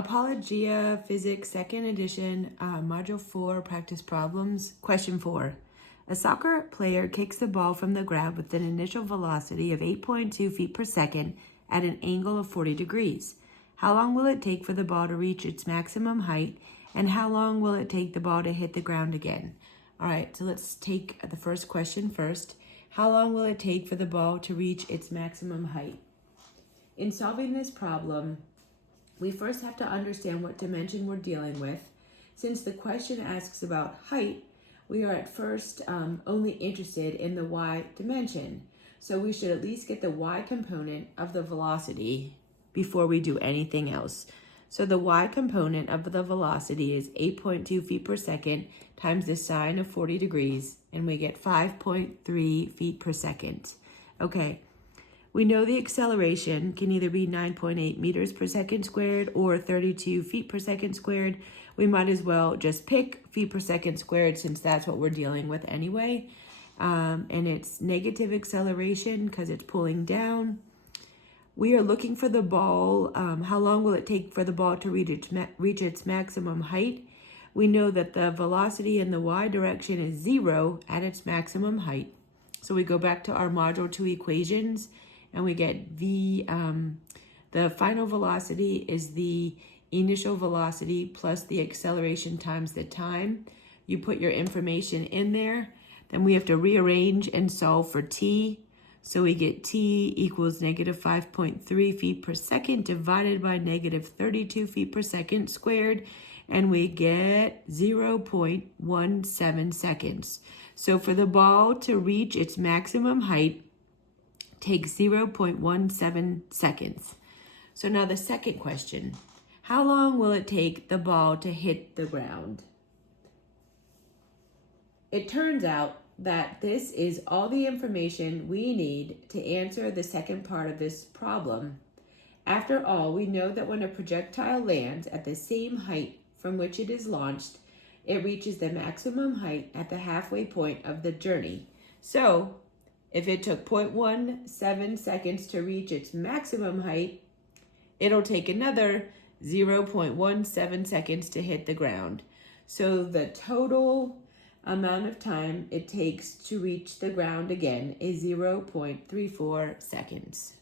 Apologia Physics, 2nd edition, Module 4, Practice Problems. Question 4. A soccer player kicks the ball from the ground with an initial velocity of 8.2 feet per second at an angle of 40 degrees. How long will it take for the ball to reach its maximum height, and how long will it take the ball to hit the ground again? All right, so let's take the first question first. How long will it take for the ball to reach its maximum height? In solving this problem, we first have to understand what dimension we're dealing with. Since the question asks about height, we are at first only interested in the y dimension. So we should at least get the y component of the velocity before we do anything else. So the y component of the velocity is 8.2 feet per second times the sine of 40 degrees, and we get 5.3 feet per second. Okay. We know the acceleration can either be 9.8 meters per second squared or 32 feet per second squared. We might as well just pick feet per second squared since that's what we're dealing with anyway. And it's negative acceleration because it's pulling down. We are looking for the ball. How long will it take for the ball to reach its maximum height? We know that the velocity in the y direction is 0 at its maximum height. So we go back to our Module 2 equations, and we get the final velocity is the initial velocity plus the acceleration times the time. You put your information in there. Then we have to rearrange and solve for t. So we get t equals negative 5.3 feet per second divided by negative 32 feet per second squared. And we get 0.17 seconds. So for the ball to reach its maximum height, takes 0.17 seconds. So now the second question, how long will it take the ball to hit the ground? It turns out that this is all the information we need to answer the second part of this problem. After all, we know that when a projectile lands at the same height from which it is launched, it reaches the maximum height at the halfway point of the journey. So, if it took 0.17 seconds to reach its maximum height, it'll take another 0.17 seconds to hit the ground. So the total amount of time it takes to reach the ground again is 0.34 seconds.